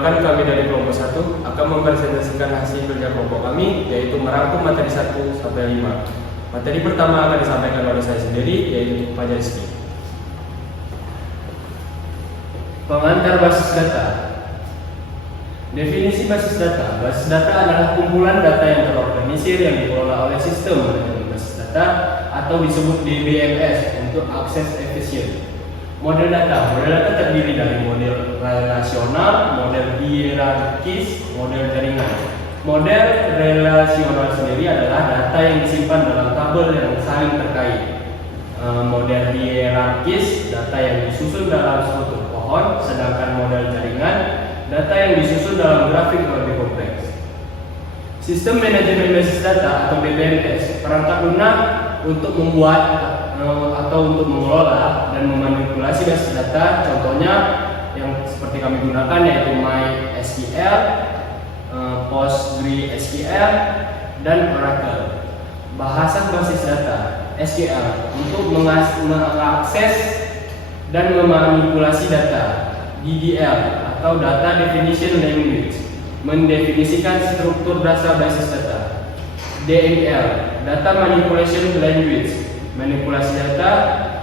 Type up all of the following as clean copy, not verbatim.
Perkenalkan, kami dari kelompok 1 akan mempresentasikan hasil kerja kelompok kami, yaitu merangkum materi 1 sampai 5. Materi pertama akan disampaikan oleh saya sendiri, yaitu Fajar Rizky. Pengantar basis data. Definisi basis data. Basis data adalah kumpulan data yang terorganisir yang dikelola oleh sistem manajemen basis data atau disebut DBMS untuk akses efisien. Model data terdiri dari model relasional, model hierarkis, model jaringan. Model relasional sendiri adalah data yang disimpan dalam tabel yang saling terkait. Model hierarkis, data yang disusun dalam struktur pohon, sedangkan model jaringan, data yang disusun dalam grafik yang lebih kompleks. Sistem manajemen basis data atau BMS perangkat lunak untuk membuat atau untuk mengelola dan memanipulasi basis data. Contohnya yang seperti kami gunakan yaitu MySQL, PostgreSQL, dan Oracle. Bahasan basis data SQL untuk mengakses dan memanipulasi data. DDL atau Data Definition Language mendefinisikan struktur dasar basis data. DML Data Manipulation Language manipulasi data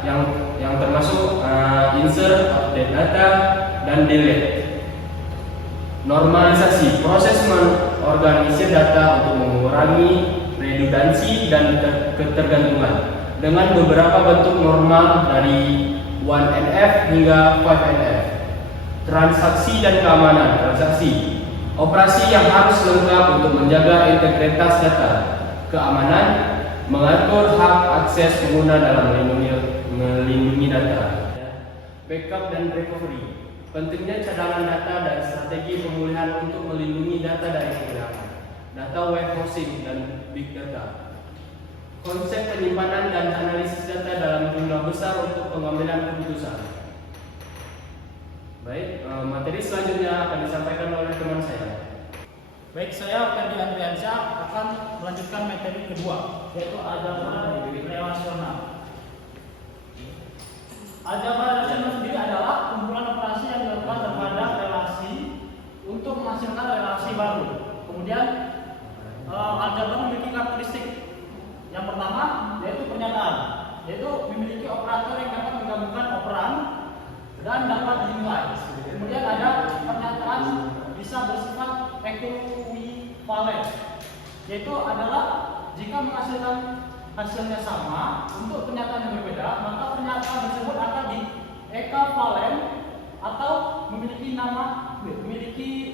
yang termasuk insert, update data, dan delete. Normalisasi proses mengorganisir data untuk mengurangi redundansi dan ketergantungan dengan beberapa bentuk normal dari 1NF hingga 5NF. Transaksi dan keamanan transaksi. Operasi yang harus lengkap untuk menjaga integritas data. Keamanan mengatur hak akses pengguna dalam melindungi data. Backup dan recovery. Pentingnya cadangan data dan strategi pemulihan untuk melindungi data dari kehilangan. Data warehousing dan big data. Konsep penyimpanan dan analisis data dalam jumlah besar untuk pengambilan keputusan. Baik, materi selanjutnya akan disampaikan oleh teman saya. Baik, saya Ferdi Andriansyah akan melanjutkan materi kedua, yaitu aljabar relasional. Aljabar relasional sendiri adalah kumpulan operasi yang dilakukan terhadap relasi untuk menghasilkan relasi baru. Kemudian aljabar memiliki karakteristik. Yang pertama yaitu pernyataan, yaitu memiliki operator yang dapat menggabungkan operan dan dapat dinilai. Kemudian ada pernyataan bisa bersifat ekuivalen, yaitu adalah jika menghasilkan hasilnya sama untuk pernyataan yang berbeda, maka pernyataan tersebut akan diekivalen atau memiliki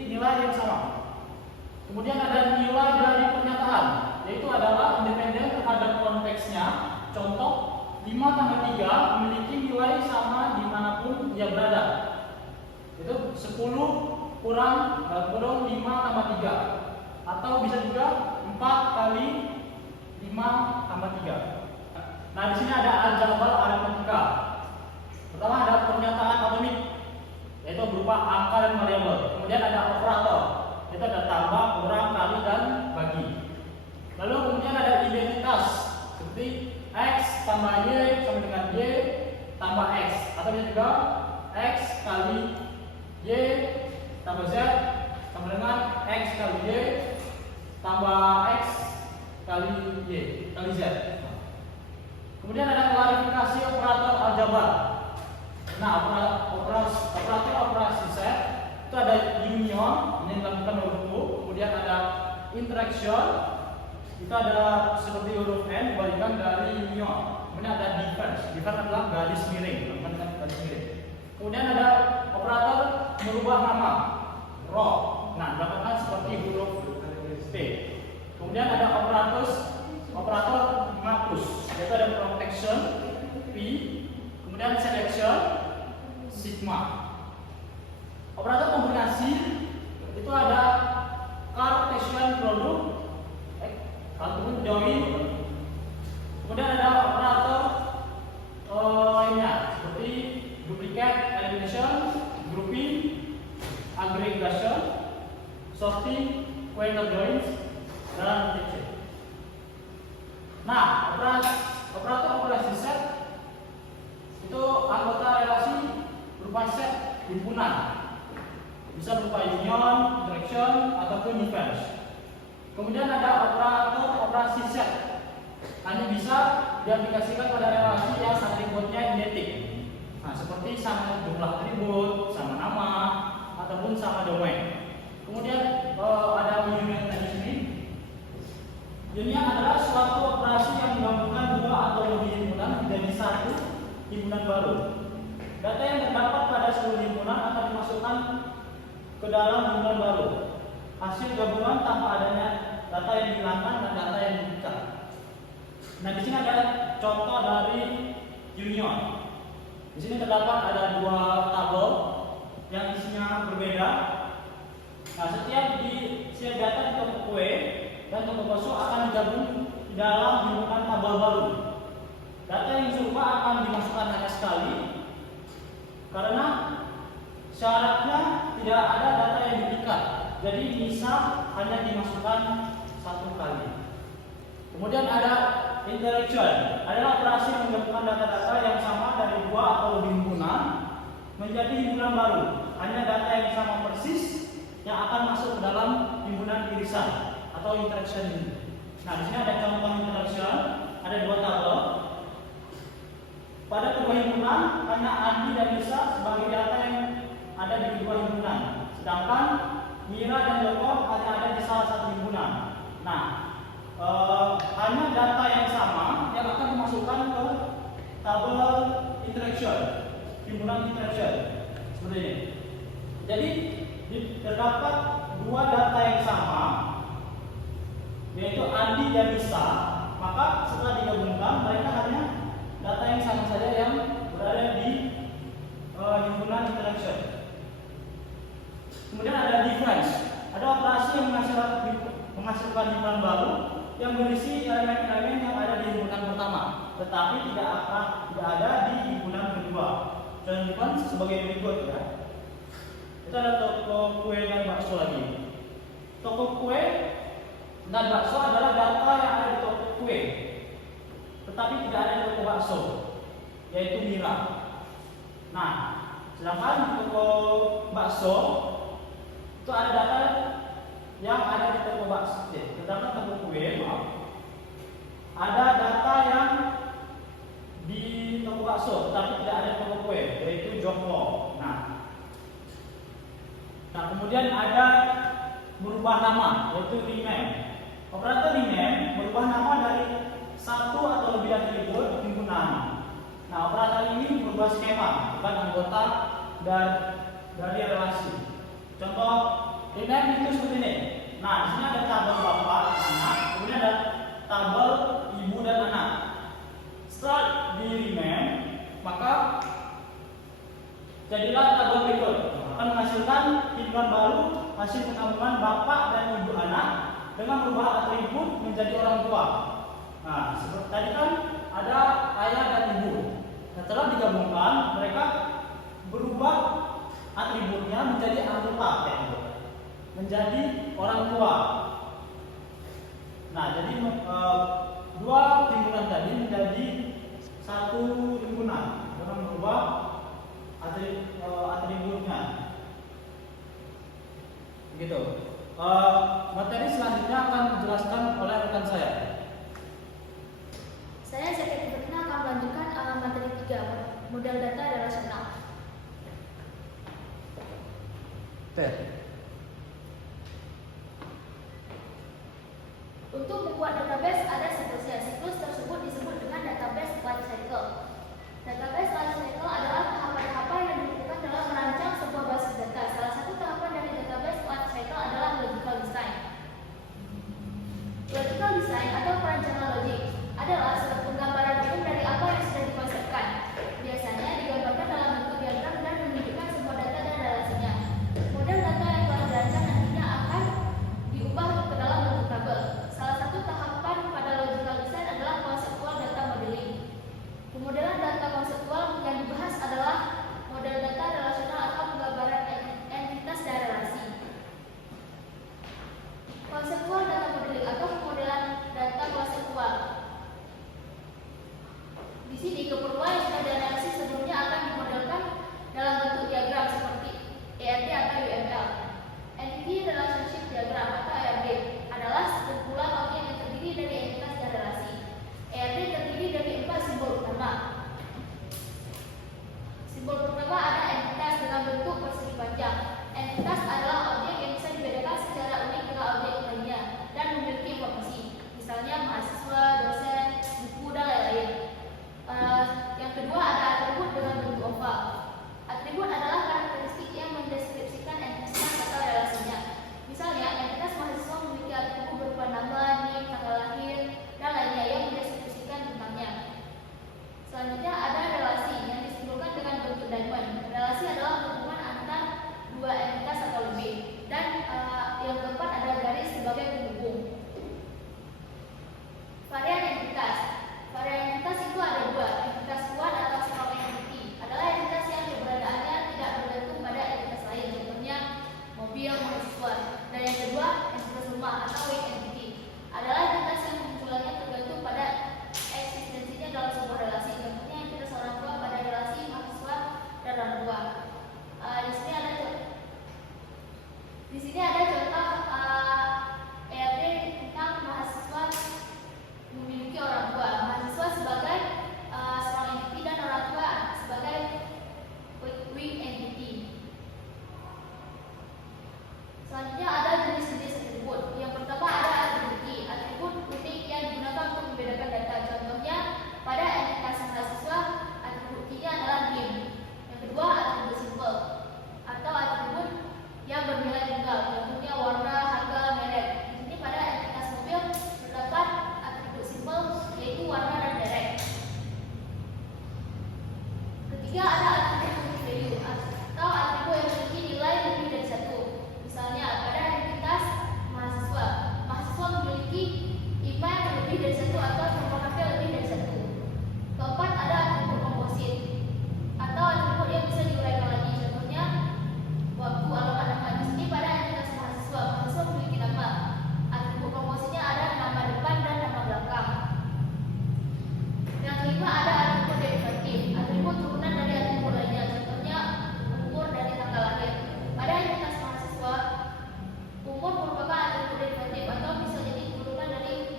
nilai yang sama. Kemudian ada nilai dari pernyataan, yaitu adalah independen terhadap konteksnya. Contoh 5/3 memiliki nilai sama dimanapun ia berada. Itu 10 kurang 5/3, atau bisa juga 4 kali 5/3. Nah, di sini ada aljabar aritmatika. Pertama ada pernyataan atomik, yaitu berupa angka dan variabel. Kemudian ada operator, yaitu ada tambah, kurang, kali, dan bagi. Lalu kemudian ada identitas, seperti X tambah Y sama dengan Y tambah X, atau bisa juga X kali Y tambah Z sama dengan X kali Y tambah X kali Y kali Z. Kemudian ada klarifikasi operator aljabar. Nah, operator operasi set itu ada union, ini dilakukan huruf U. Kemudian ada interaction, itu ada seperti huruf N dibalikan dari union. Kemudian ada difference adalah garis miring, garis miring. Kemudian ada operator merubah nama, raw. Nah, dilakukan seperti huruf P. Kemudian ada operator menghapus, yaitu ada protection, P. Kemudian selection, sigma. Operator kombinasi itu ada Cartesian product, ataupun join. Kemudian ada operator lainnya seperti duplicate, elimination, grouping, aggregation, sorting, quater joins, dan etc. Nah, operator operasi set itu anggota relasi berupa set himpunan. Bisa berupa union, interaction, ataupun defense. Kemudian ada operator operasi set. Hanya bisa diaplikasikan pada relasi yang atributnya identik. Nah, seperti sama jumlah atribut, sama nama, ataupun sama domain. Kemudian ada union di sini. Union adalah suatu operasi yang menggabungkan dua atau lebih himpunan menjadi satu himpunan baru. Data yang terdapat pada seluruh himpunan akan dimasukkan ke dalam himpunan baru. Hasil gabungan tanpa adanya data yang dihilangkan dan data yang dibuka. Nah, di sini ada contoh dari union. Di sini terdapat ada dua tabel yang isinya berbeda. Nah, setiap data di toko kue dan toko bakso akan digabung di dalam himpunan tabel baru. Data yang serupa akan dimasukkan hanya sekali karena syaratnya tidak ada data yang duplikat. Jadi bisa hanya dimasukkan satu kali. Kemudian ada interaction, adalah operasi menggabungkan data-data yang sama dari dua atau lebih himpunan menjadi himpunan baru. Hanya data yang sama persis yang akan masuk ke dalam himpunan irisan atau interaction ini. Nah, di sini ada contoh interaction, ada dua tabel. Pada kedua himpunan hanya Andi dan Lisa sebagai data yang ada di kedua himpunan, sedangkan Mira dan Joko hanya ada di salah satu himpunan. Nah, hanya data yang sama yang akan dimasukkan ke tabel interaction, himpunan interaction seperti ini. Jadi terdapat dua data yang sama, yaitu Andi dan Lisa. Maka setelah digabungkan mereka hanya data yang sama saja yang berada di himpunan interaction. Kemudian ada difference, ada operasi yang menghasilkan himpunan baru yang berisi elemen-elemen yang ada di himpunan pertama, tetapi tidak ada di himpunan kedua. Contohnya sebagai berikut ya. Kita ada toko kue dan bakso lagi. Toko kue dan bakso adalah data yang ada di toko kue, tetapi tidak ada di toko bakso, yaitu Mira. Nah, sedangkan toko bakso itu ada data yang ada di toko bakso, sedangkan toko kue ada data yang di toko bakso, tetapi tidak ada di toko kue, yaitu Joko. Nah, kemudian ada berubah nama, yaitu rename. Operator rename berubah nama dari satu atau lebih atribut himpunan. Nah, operator ini berubah skema, bukan anggota dari relasi. Contoh rename itu seperti ini. Nah, di sini ada tabel bapak dan anak, kemudian ada tabel ibu dan anak. Setelah di rename, maka jadilah tabel berikut. Akan menghasilkan himpunan baru hasil penggabungan bapak dan ibu anak dengan merubah atribut menjadi orang tua. Nah, seperti tadi kan ada ayah dan ibu. Setelah digabungkan, mereka berubah atributnya menjadi anggota, menjadi orang tua. Nah, jadi dua himpunan tadi menjadi satu himpunan dengan merubah atributnya. Begitu. Materi selanjutnya akan dijelaskan oleh rekan saya. Saya Zaki Berna akan melanjutkan materi 3, model data relasional. Untuk membuat database ada siklusnya. Siklus tersebut disebut dengan database life cycle. Database life cycle adalah tahapan-tahapan yang dilakukan dalam merancang sebuah basis data. Salah satu tahapan dari database life cycle adalah logical design. Logical design atau perancangan logik adalah suatu penggambaran umum dari apa yang sudah dikonsepkan. Biasanya digambarkan dalam bentuk diagram dan menunjukkan semua data dan relasinya. Model data yang panjang. Entitas adalah objek yang bisa dibedakan secara unik dengan objek lainnya dan memiliki informasi, misalnya mahasiswa, dosen, buku, dan lain-lain. Yang kedua ada atribut dengan bentuk oval. Atribut adalah karakteristik yang mendeskripsikan entitas atau relasinya. Misalnya, entitas mahasiswa memiliki atribut berupa nama, nik, tanggal lahir, dan lainnya yang mendeskripsikan tentangnya. Selanjutnya ada relasi yang disimpulkan dengan bentuk diamond. Relasi adalah hubungan antar dua entitas atau lebih. Dan yang keempat ada garis sebagai penghubung. Varian entitas. Varian entitas itu ada dua. Entitas kuat atau strong entity adalah entitas yang keberadaannya tidak bergantung pada entitas lain. Contohnya mobil, mahasiswa. Dan yang kedua, entitas lemah atau weak entity adalah entitas yang munculnya tergantung pada eksistensinya dalam sebuah relasi. Contohnya entitas orang tua pada relasi mahasiswa dan orang tua. Di sini ada contoh ERD tentang mahasiswa memiliki orang tua. Mahasiswa sebagai strong entity dan orang tua sebagai weak entity. Selanjutnya ada jenis-jenis atribut. Yang pertama ada atribut unik yang digunakan untuk membedakan data. Contohnya pada entitas mahasiswa atribut key-nya adalah NIM. Yang kedua atribut simple atau atribut yang bernilai tunggal. Contohnya warna, harga, merek. Di sini pada entitas mobil terdapat atribut simple yaitu warna dan merek. Ketiga ada atribut value atau atribut yang memiliki nilai lebih dari satu. Misalnya pada entitas mahasiswa memiliki IPA yang lebih dari satu atau nomor HP lebih dari satu. Keempat ada atribut komposit atau atribut yang bisa diuraikan lagi. Contohnya waktu, alamat, nama. Di sini pada entitas mahasiswa memiliki nama. Atribut kompositnya ada nama depan dan nama belakang. Yang kelima ada atribut derivatif, atribut turunan dari atribut lainnya. Contohnya umur dari tanggal lahir. Pada entitas mahasiswa, umur merupakan atribut derivatif atau bisa jadi turunan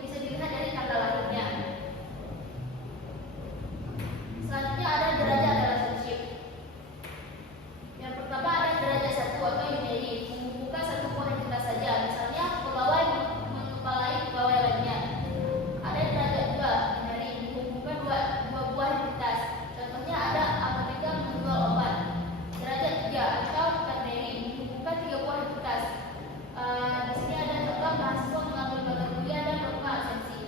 bisa dilihat dari tanggal lahirnya. Selanjutnya ada derajat relationship. Yang pertama ada derajat satu atau unary, menghubungkan satu buah entitas saja. Misalnya pegawai mengepalai pegawai lainnya. Ada derajat dua unary, menghubungkan dua buah entitas. Contohnya ada apoteker menjual obat. Derajat tiga atau ternary, menghubungkan tiga buah entitas. Di sini ada contoh mahasiswa mengambil mata kuliah dan melakukan absensi.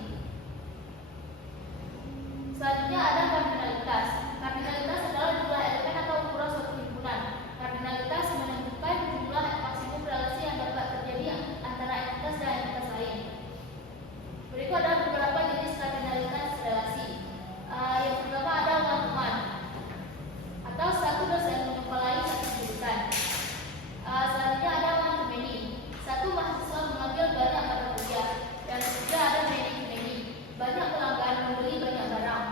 Selanjutnya ada kardinalitas. Kardinalitas adalah jumlah elemen atau ukuran suatu himpunan. Kardinalitas menentukan jumlah maksimum relasi yang dapat terjadi antara entitas dan entitas lain. Berikut ada beberapa jenis kardinalitas relasi. Yang pertama ada one-to-one atau satu dosen mengepalai satu jurusan. Selanjutnya ada one-to-many. Satu mahasiswa mengambil banyak mata kuliah. Yang ketiga ada many-to-many. Banyak pelanggan membeli banyak barang.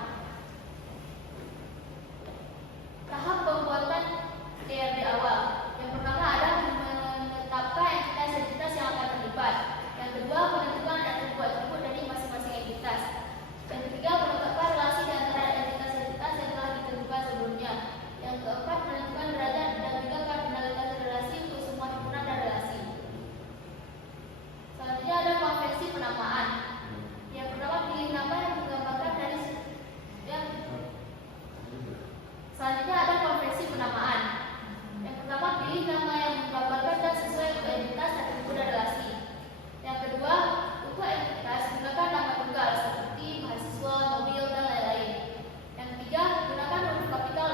Tahap pembuatan ERD awal. Yang pertama ada menetapkan entitas-entitas yang akan terlibat. Yang kedua menentukan atribut-atribut dari masing-masing entitas. Yang ketiga menetapkan relasi di antara entitas-entitas yang telah ditentukan sebelumnya. Yang keempat menentukan derajat dan juga kardinalitas relasi untuk semua himpunan dan relasi. Selanjutnya ada konvensi penamaan. Yang pertama pilih nama yang menggambarkan dari Selanjutnya ada konvensi penamaan. Yang pertama pilih nama yang menggambarkan dan sesuai untuk entitas, atribut dan relasi. Yang kedua untuk entitas gunakan nama tunggal seperti mahasiswa, mobil dan lain-lain. Yang ketiga gunakan huruf kapital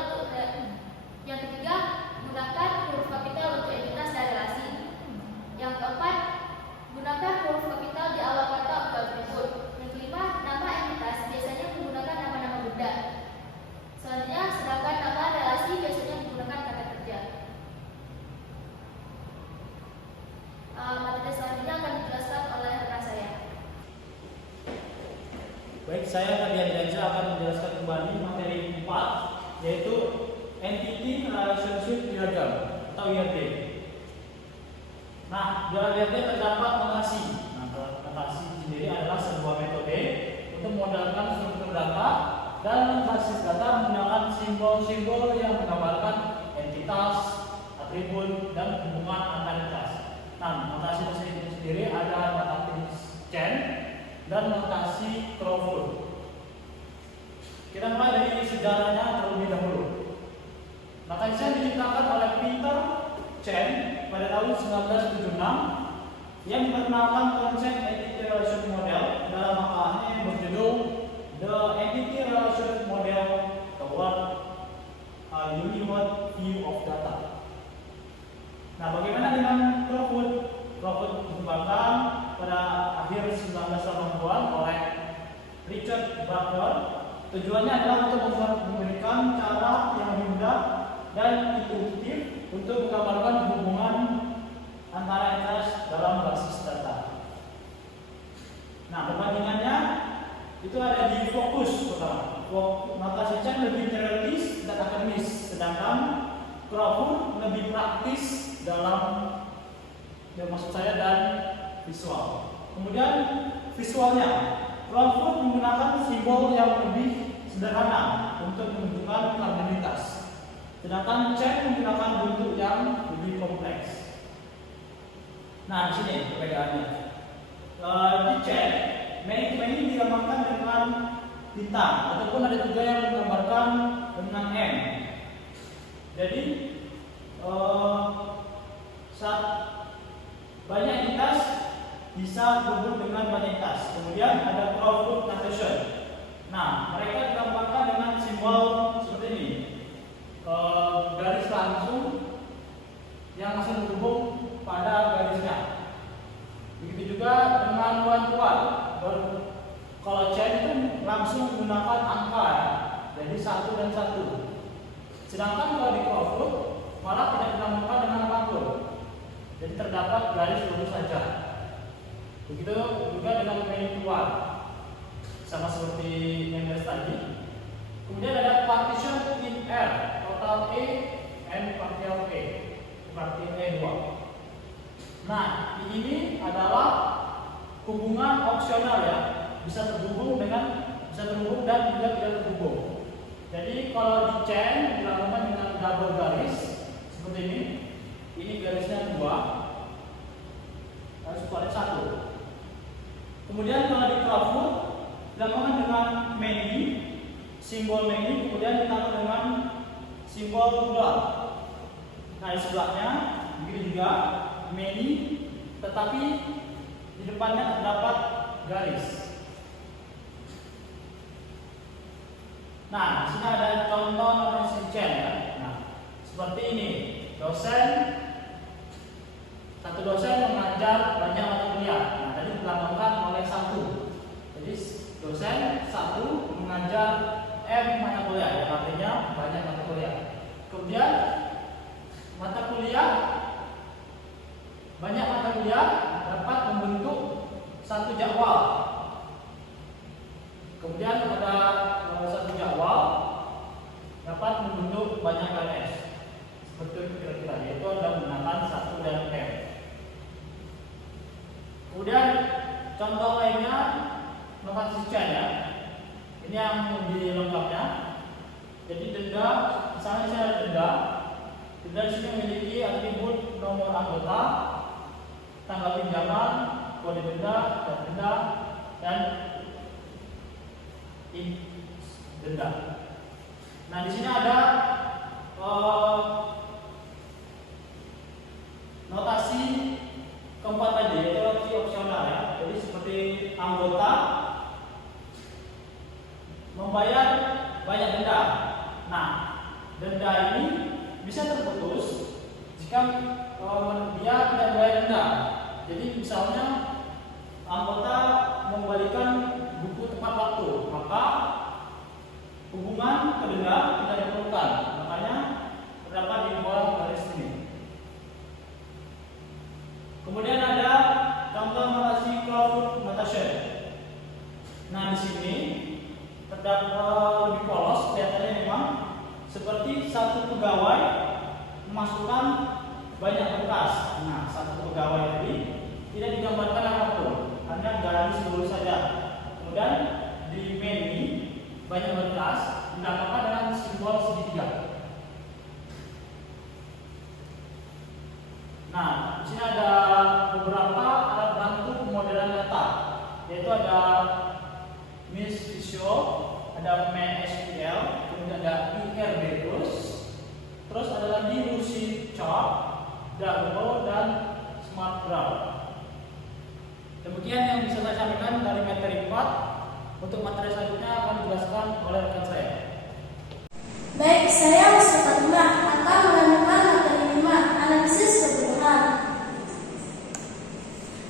untuk entitas dan relasi. Yang keempat gunakan huruf kapital di awal kata atau atribut. Yang kelima nama entitas biasanya menggunakan nama-nama benda. Selanjutnya sedangkan nama relasi biasanya menggunakan kata kerja. Materi selanjutnya akan dijelaskan oleh rekan saya. Baik, saya Nadia Diansyah akan menjelaskan kembali materi 4 yaitu Entity Relationship Diagram atau IRD. Nah, dalam IRD terdapat notasi. Nah, notasi sendiri adalah sebuah metode untuk memodalkan struktur data dan basis data menggunakan simbol-simbol yang menggambarkan entitas atribut, dan hubungan antar kelas. Nah, notasi sendiri ada notasi chain dan notasi Crawford. Kita mulai dari sejarahnya terlebih dahulu. Notasi chain diciptakan oleh Peter Chen pada tahun 1976 yang memperkenalkan konsep entity relation model dalam makalahnya yang berjudul The Entity Relation Model Toward a Unified View of Data. Nah, bagaimana dengan Crawford? Crawford dikembangkan pada akhir 1980-an oleh Richard Butler. Tujuannya adalah untuk memberikan cara yang lebih mudah dan intuitif untuk menggambarkan hubungan antara entitas dalam basis data. Nah, perbandingannya itu ada di fokus pertama. Notasi Chain lebih teoritis dan akademis, sedangkan Crawford lebih praktis dalam maksud saya dan visual. Kemudian visualnya, Crawford menggunakan simbol yang lebih sederhana untuk menunjukkan stabilitas, sedangkan Chain menggunakan bentuk yang lebih kompleks. Nah, di sini perbedaannya. Di Chain, many digambarkan dengan bintang, ataupun ada juga yang menggambarkan dengan M. Jadi saat banyak entitas bisa berhubung dengan banyak entitas. Kemudian ada Crawford notation. Nah, mereka digambarkan dengan simbol seperti ini. Garis langsung yang langsung berhubung pada garisnya. Begitu juga dengan one-to-one. Kalau Chain itu langsung menggunakan angka ya, jadi 1 dan 1. Sedangkan kalau di Crawford malah tidak dinamakan dengan apapun. Jadi terdapat garis lurus saja. Begitu juga dengan many-to-one, sama seperti yang garis tadi. Kemudian ada partition in R, total A and partial A, partial A2. Nah, ini adalah hubungan opsional ya, bisa terhubung dan juga tidak terhubung. Jadi kalau di Chain dilakukan dengan double garis seperti ini garisnya 2, garis kuadrat 1. Kemudian kalau di Crawford dilakukan dengan many, simbol many, kemudian ditambah dengan simbol 2. Nah, di sebelahnya begitu juga many, tetapi di depannya terdapat garis. Nah, di sini ada contoh notasi Chain ya. Nah, seperti ini. Satu dosen mengajar banyak mata kuliah. Nah, tadi dilambangkan oleh 1. Jadi dosen 1 mengajar M mata kuliah, yang artinya banyak mata kuliah. Kemudian banyak mata kuliah dapat membentuk satu jadwal. Kemudian ada satu jadwal dapat membentuk banyak LS. Seperti kira-kira, yaitu ada menggunakan 1 dan M. Kemudian contoh lainnya notasi Chain ya. Ini yang lebih lengkapnya. Jadi denda, misalnya saya ada denda. Denda di sini memiliki atribut nomor anggota, tanggal pinjaman, kode denda, dan denda. Nah, di sini ada notasi keempat tadi, yaitu notasi opsional ya. Jadi seperti anggota membayar banyak denda. Nah, denda ini bisa terputus jika dia tidak membayar denda. Jadi misalnya anggota mengembalikan buku tepat waktu, maka hubungan ke denda tidak diperlukan. Makanya terdapat di bawah garis ini. Kemudian ada contoh notasi Crawford notation. Nah, di sini terdapat lebih polos, kelihatannya memang seperti satu pegawai memasukkan banyak berkas. Nah, satu pegawai tadi tidak digambarkan apapun, hanya garis lurus saja. Kemudian di menu banyak berkas dinamakan dengan simbol segitiga. Nah, di sini ada beberapa alat bantu pemodelan data, yaitu ada MIS Visio, ada MySQL, kemudian ada IRBus, terus ada lagi Lucidchart, Dargo, dan SmartGraph. Demikian yang bisa saya sampaikan dari materi 4. Untuk materi selanjutnya akan dijelaskan oleh rekan saya. Baik, saya Mustafa akan melanjutkan materi 5, analisis kebutuhan.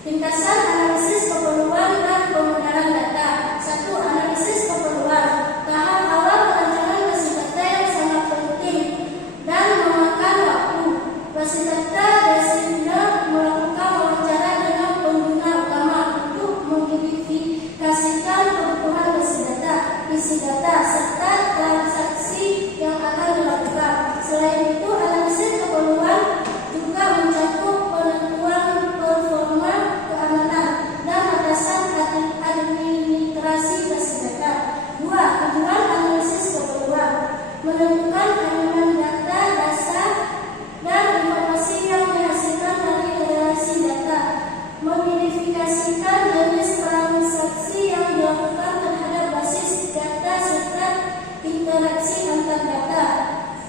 Ringkasan analisis keperluan dan pemodelan data. 1. Analisis keperluan. Tahap awal perancangan basis data yang sangat penting dan memakan waktu. Basis data designer melakukan wawancara dengan pengguna utama untuk mengidentifikasikan kebutuhan basis data, isi data, serta transaksi yang akan dilakukan. Selain itu, analisis keperluan juga mencakup penentuan performa, keamanan, dan batasan administrasi basis data. 2. Tujuan analisis keperluan: menentukan kandungan data, dasar, dan informasi yang dihasilkan dari relasi data, mengidentifikasikan jenis transaksi yang dilakukan terhadap basis data serta interaksi antar data,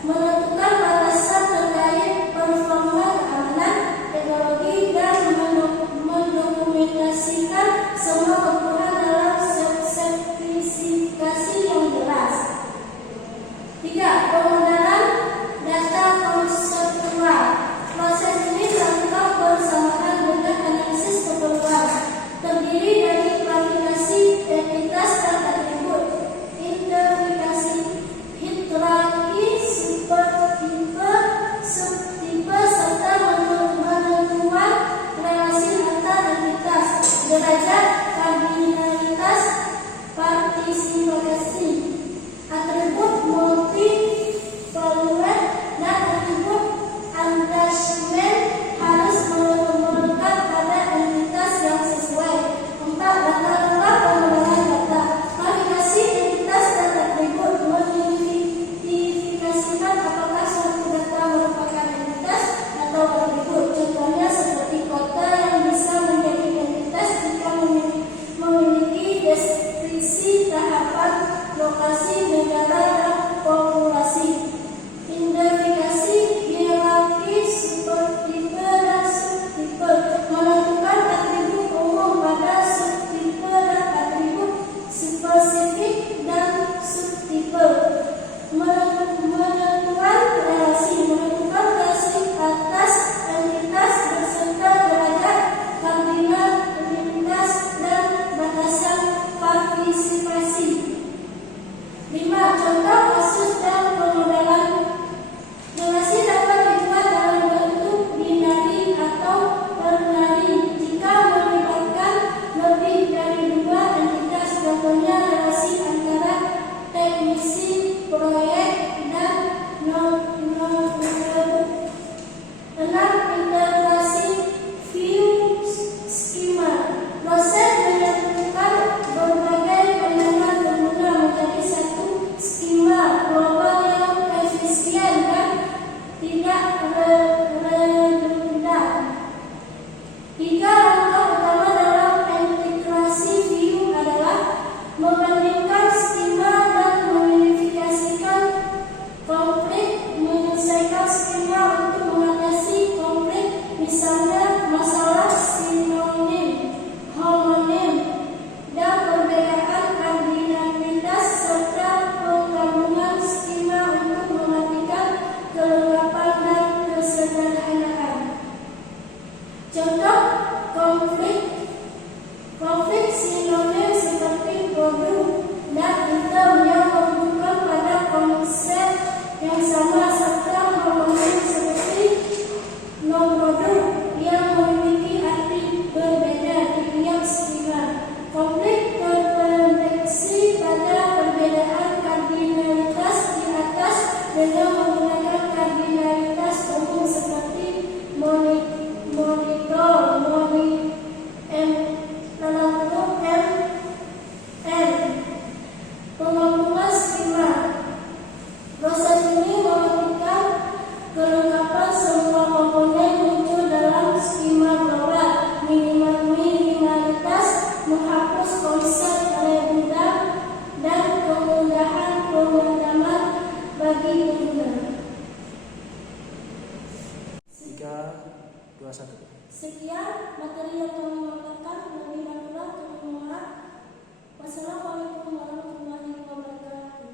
menentukan batasan terkait performa, keamanan, teknologi, dan mendokumentasikan semua kebutuhan dalam spesifikasi yang jelas. 3. Pemodelan data konseptual. Proses ini dilakukan bersamaan dengan analisis keperluan, terdiri dari klasifikasi entitas dan atribut, identifikasi hierarki, supertipe, subtipe, serta penentuan relasi antar entitas, derajat kardinalitas, partisipasi, atribut multi-valued, dan atribut attachment harus melekat pada entitas yang sesuai. 4. Data lengkap pemodelan data. Klasifikasi entitas dan atribut, mengidentifikasikan apakah suatu data merupakan entitas atau atribut. Contohnya seperti kota yang bisa menjadi entitas jika memiliki deskripsi tahapan, lokasi, negara, dan populasi. Identifikasi hierarki, supertipe, dan subtipe, menentukan atribut umum pada subtipe dan atribut spesifik dan subtipe. Menentukan relasi, menentukan relasi atas entitas beserta derajat kardinalitas dan batasan partisipasi. 5. Contoh kasus dan pemodelan. Relasi dapat dibuat dalam bentuk binari atau ternari jika melibatkan lebih dari 2 entitas. Contohnya relasi antara teknisi proyek dan non-renewable. 6. Integrasi view schema. Proses menyatukan berbagai pandangan pengguna menjadi satu skema global yang efisien dan tidak redundan. 3. Langkah utama dalam integrasi view adalah membandingkan skema dan mengidentifikasikan konflik, menyelesaikan skema untuk mengatasi konflik, misalnya masalah sinonim, homonim, dan perbedaan kardinalitas, serta penggabungan skema untuk mematikan kelengkapan dan kesederhanaan. Contoh konflik sinonim seperti produk dan item yang menunjukkan pada konsep yang sama, serta homonim seperti non-produk yang kelas 1. Sekian materi yang kami maparkan. Lebih dan kurang kami mohon. Wassalamualaikum warahmatullahi wabarakatuh.